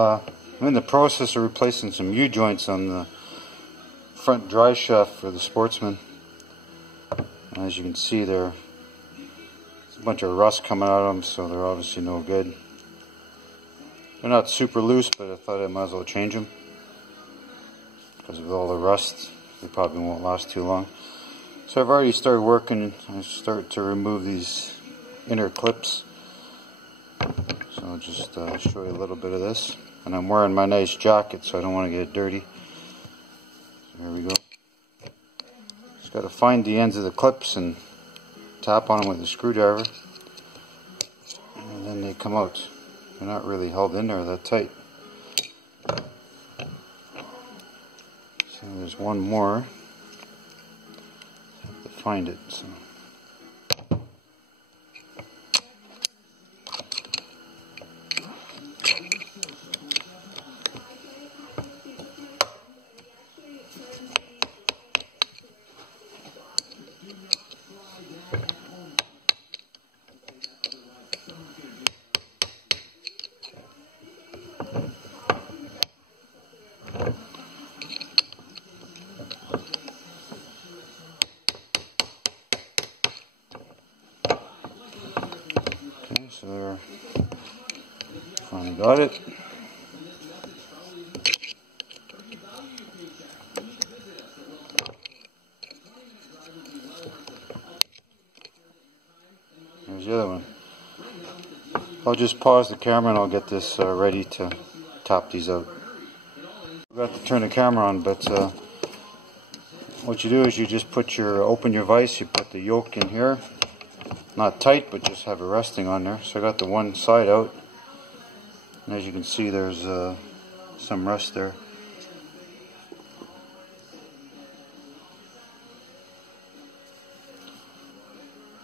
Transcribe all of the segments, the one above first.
I'm in the process of replacing some U-joints on the front drive shaft for the Sportsman. And as you can see, there's a bunch of rust coming out of them, so they're obviously no good. They're not super loose, but I thought I might as well change them because of all the rust. They probably won't last too long. So I've already started working. I start to remove these inner clips. So I'll just show you a little bit of this. And I'm wearing my nice jacket, so I don't want to get it dirty. So here we go. Just got to find the ends of the clips and tap on them with a screwdriver, and then they come out. They're not really held in there that tight. So there's one more. I have to find it. So. So there, finally got it. There's the other one. I'll just pause the camera and I'll get this ready to top these out. Forgot to turn the camera on, but what you do is you just open your vise, you put the yoke in here. Not tight, but just have it resting on there. So I got the one side out, and as you can see, there's some rust there.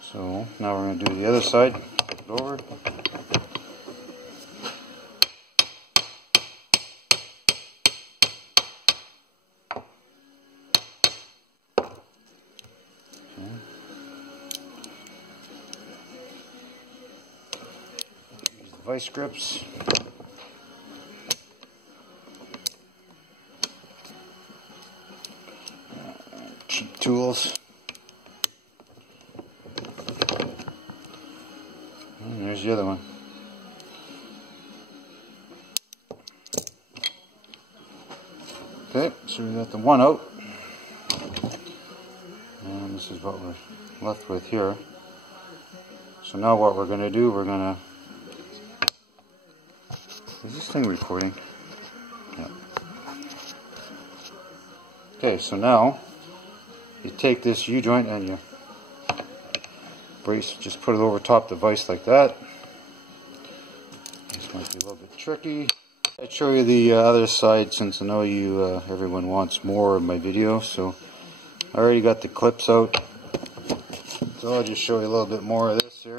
So now we're going to do the other side. Flip it over. Vice grips. Cheap tools. And there's the other one. Okay, so we got the one out. And this is what we're left with here. So now what we're going to do, is this thing recording? Yeah. Okay, so now you take this U-joint and you brace, just put it over top the vise like that. This might be a little bit tricky. I'll show you the other side since I know everyone wants more of my video. So I already got the clips out. So I'll just show you a little bit more of this here.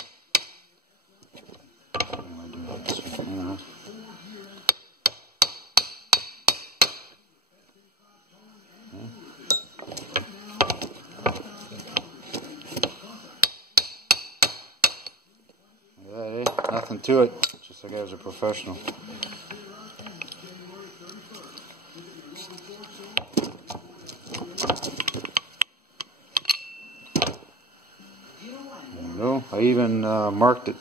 Nothing to it, just like I was a professional. There you go. I even marked it.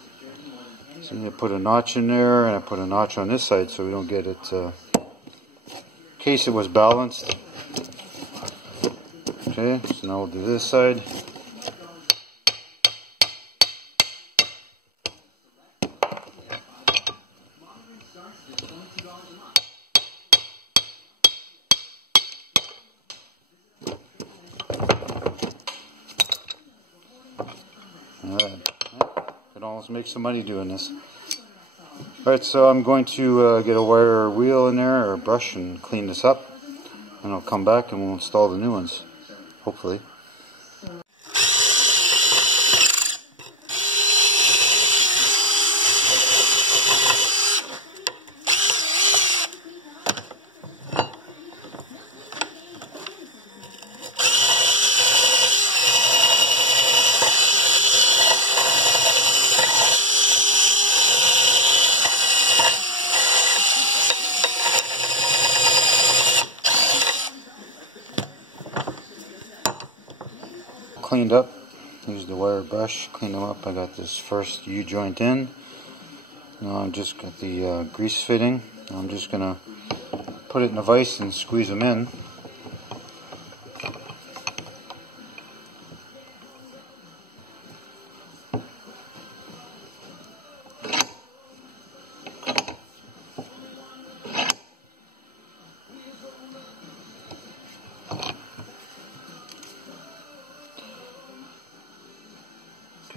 So I put a notch in there, and I put a notch on this side so we don't get it, in case it was balanced. Okay, so now we'll do this side. Alright, could almost make some money doing this. Alright, so I'm going to get a wire wheel in there or a brush and clean this up, and I'll come back and we'll install the new ones, hopefully. cleaned up. Used the wire brush, cleaned them up. I got this first U-joint in. Now I'm just got the grease fitting. I'm just gonna put it in a vise and squeeze them in.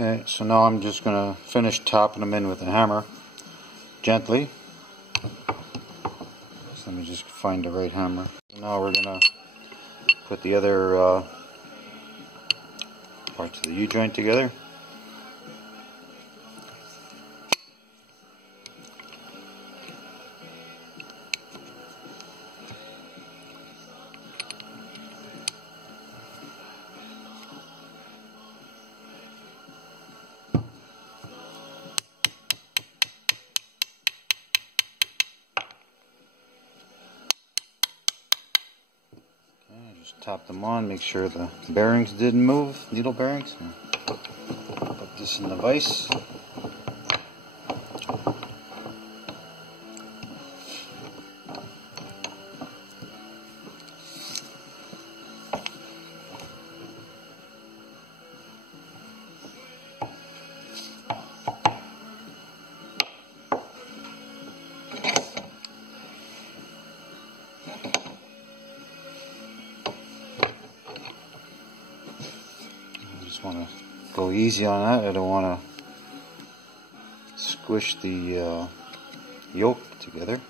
Okay, so now I'm just going to finish topping them in with a hammer, gently. So let me just find the right hammer. Now we're going to put the other parts of the U-joint together. Just tap them on, make sure the bearings didn't move, needle bearings. Put this in the vise. Just want to go easy on that. I don't want to squish the yolk together.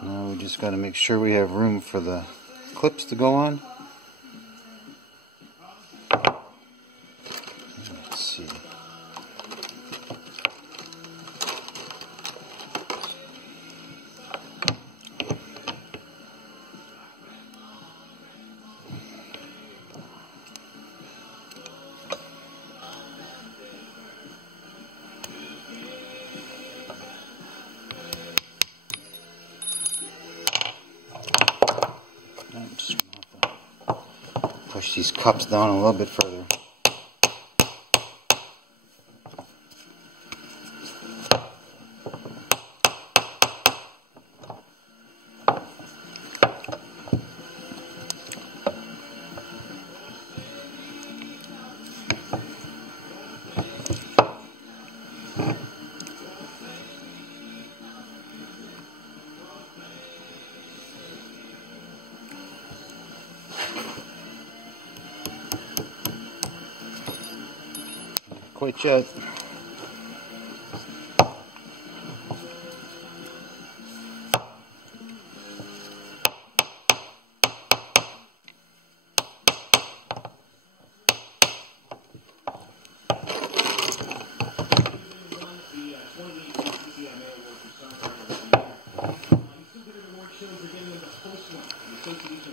Now we just got to make sure we have room for the clips to go on. Let's see. Just gonna have to push these cups down a little bit further. Quite yet.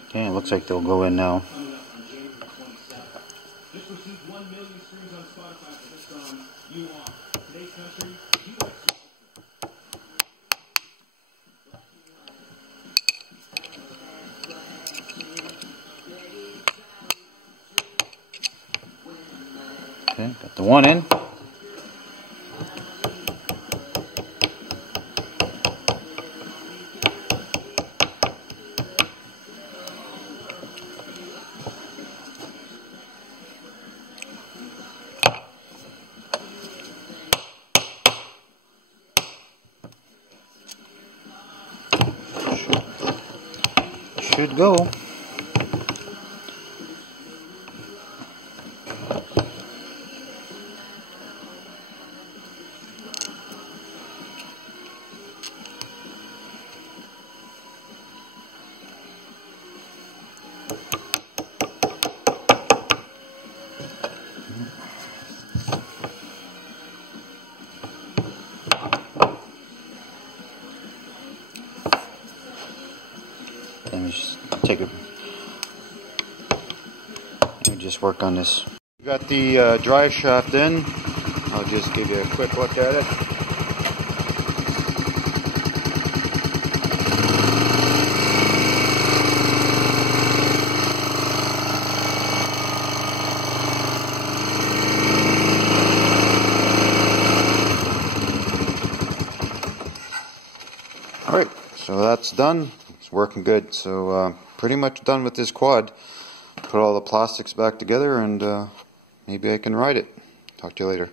Okay, it looks like they'll go in now. Just received 1 million streams on Spotify for this song, You Are. Today's country, okay, got the one in. Should go. just work on this. We got the drive shaft in. I'll just give you a quick look at it. Alright, so that's done. It's working good. So pretty much done with this quad. Put all the plastics back together and maybe I can ride it. Talk to you later.